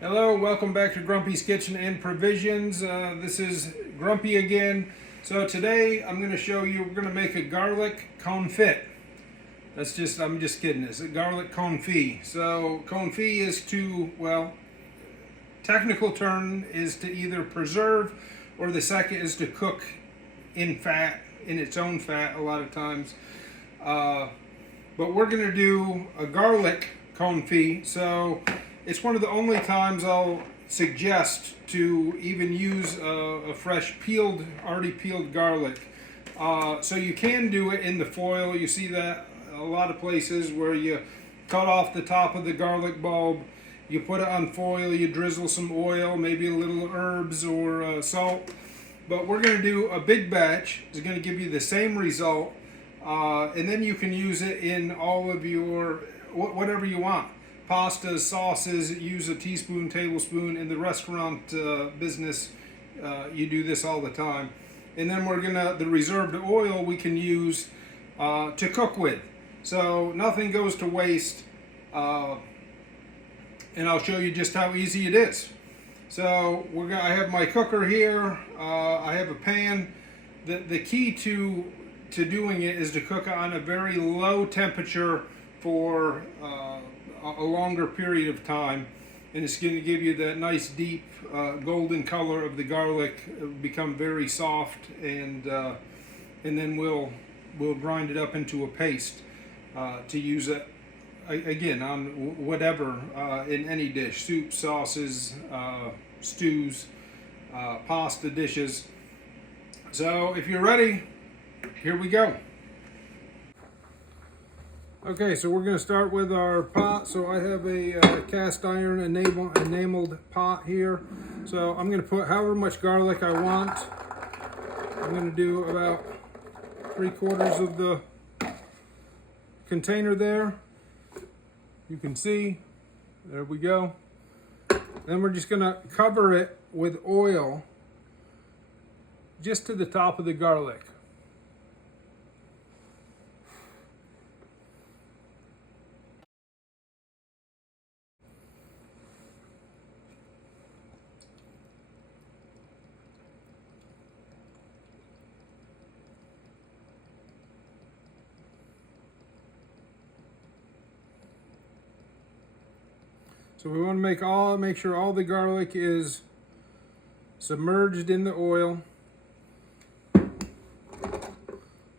Hello, welcome back to Grumpy's Kitchen and Provisions. This is Grumpy again. So today I'm going to show you, we're going to make a garlic confit. I'm just kidding. It's a garlic confit. So confit is technical term is to either preserve, or the second is to cook in fat, in its own fat a lot of times. But we're going to do a garlic confit. So it's one of the only times I'll suggest to even use a fresh already peeled garlic. So you can do it in the foil. You see that a lot of places where you cut off the top of the garlic bulb, you put it on foil, you drizzle some oil, maybe a little herbs or salt. But we're going to do a big batch. It's going to give you the same result. And then you can use it in all of your, whatever you want. Pastas, sauces, use a teaspoon, tablespoon. In the restaurant business, you do this all the time. And then the reserved oil we can use to cook with. So nothing goes to waste. And I'll show you just how easy it is. So I have my cooker here. I have a pan. The key to doing it is to cook on a very low temperature for a longer period of time, and it's going to give you that nice deep golden color of the garlic. It'll become very soft, and then we'll grind it up into a paste to use it again on whatever, in any dish: soup, sauces, stews, pasta dishes. So if you're ready, here we go. Okay, so we're going to start with our pot. So I have a cast iron enameled pot here. So I'm going to put however much garlic I want. I'm going to do about 3/4 of the container there. You can see, there we go. Then we're just going to cover it with oil just to the top of the garlic. So we want to make sure all the garlic is submerged in the oil.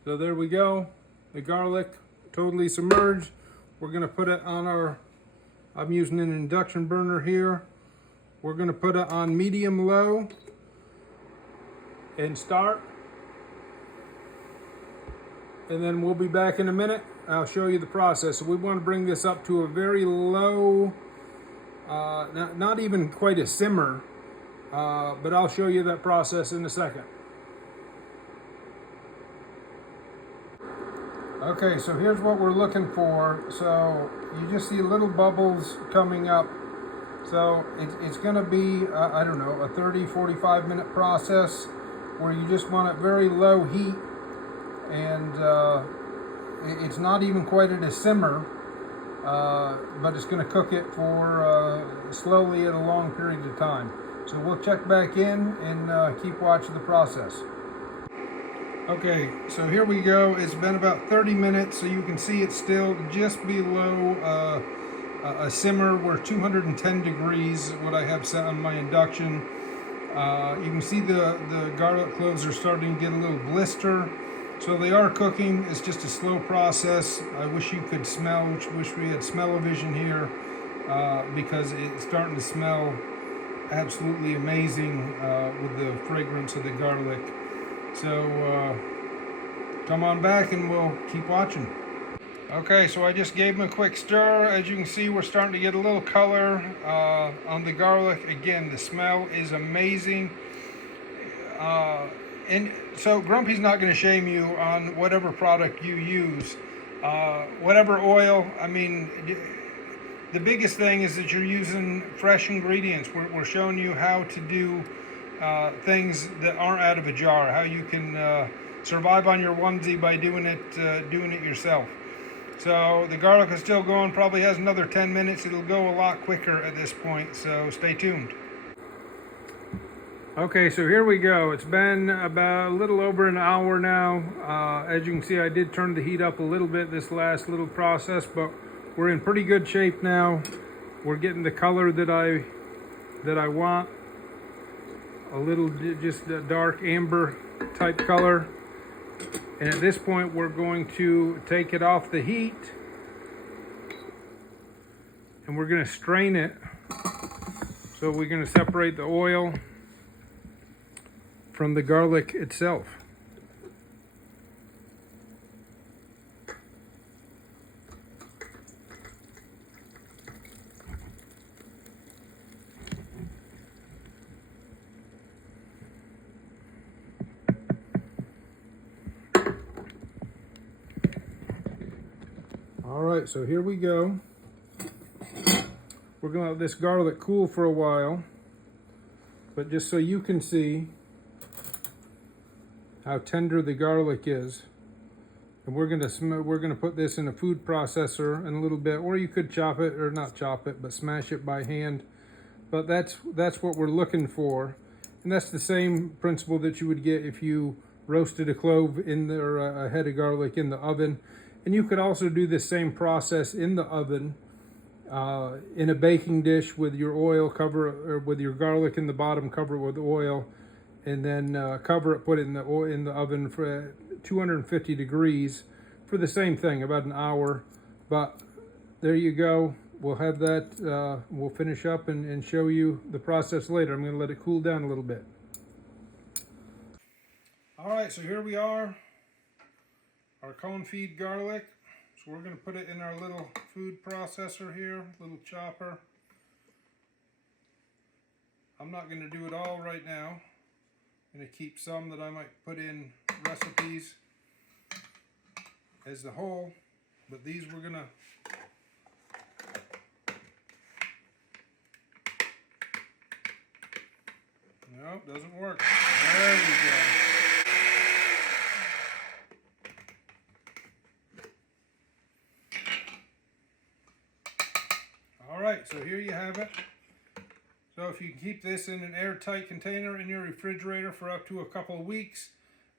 So there we go. The garlic totally submerged. We're going to put it on I'm using an induction burner here. We're going to put it on medium low and start. And then we'll be back in a minute. I'll show you the process. So we want to bring this up to a very low, not even quite a simmer, but I'll show you that process in a second. Okay, so here's what we're looking for. So you just see little bubbles coming up. So it's going to be, I don't know, a 30-45 minute process where you just want it very low heat, and it's not even quite at a simmer. But it's going to cook it for slowly at a long period of time. So we'll check back in and keep watching the process. Okay, so here we go. It's been about 30 minutes, so you can see it's still just below a simmer. We're 210 degrees, what I have set on my induction. You can see the garlic cloves are starting to get a little blister. So they are cooking. It's just a slow process. I wish you could smell, wish we had smell-o-vision here, because it's starting to smell absolutely amazing with the fragrance of the garlic. So come on back and we'll keep watching. Okay, so I just gave them a quick stir. As you can see, we're starting to get a little color on the garlic. Again, the smell is amazing. And so Grumpy's not going to shame you on whatever product you use, whatever oil. I mean, the biggest thing is that you're using fresh ingredients. We're showing you how to do things that aren't out of a jar, how you can survive on your onesie by doing it yourself. So the garlic is still going, probably has another 10 minutes. It'll go a lot quicker at this point, so stay tuned. Okay, so here we go. It's been about a little over an hour now. As you can see, I did turn the heat up a little bit this last little process, but we're in pretty good shape now. We're getting the color that I want. A little just a dark amber type color. And at this point, we're going to take it off the heat and we're going to strain it. So we're going to separate the oil from the garlic itself. All right, so here we go. We're going to let this garlic cool for a while, but just so you can see how tender the garlic is. And we're gonna put this in a food processor in a little bit, or you could chop it, or not chop it, but smash it by hand. But that's what we're looking for, and that's the same principle that you would get if you roasted a clove in the, or a head of garlic in the oven. And you could also do the same process in the oven, in a baking dish with your oil, or with your garlic in the bottom, cover it with oil, and then cover it, put it in the oven for 250 degrees for the same thing, about an hour. But there you go. We'll have that, we'll finish up and show you the process later. I'm going to let it cool down a little bit. All right, so here we are, our Confit garlic. So we're going to put it in our little food processor here, little chopper. I'm not going to do it all right now. I'm going to keep some that I might put in recipes as the whole, but these we're going to nope, doesn't work. There we go. Alright, so here you have it. So if you can keep this in an airtight container in your refrigerator for up to a couple of weeks,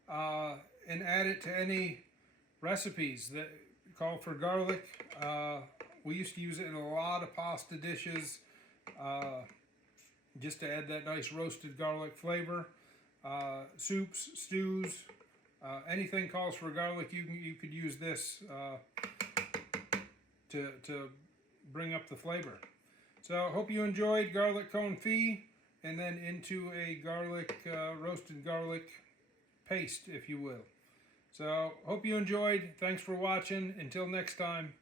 and add it to any recipes that call for garlic. We used to use it in a lot of pasta dishes, just to add that nice roasted garlic flavor. Soups, stews, anything calls for garlic, you could use this to bring up the flavor. So I hope you enjoyed garlic confit, and then into a garlic, roasted garlic paste, if you will. So hope you enjoyed. Thanks for watching. Until next time.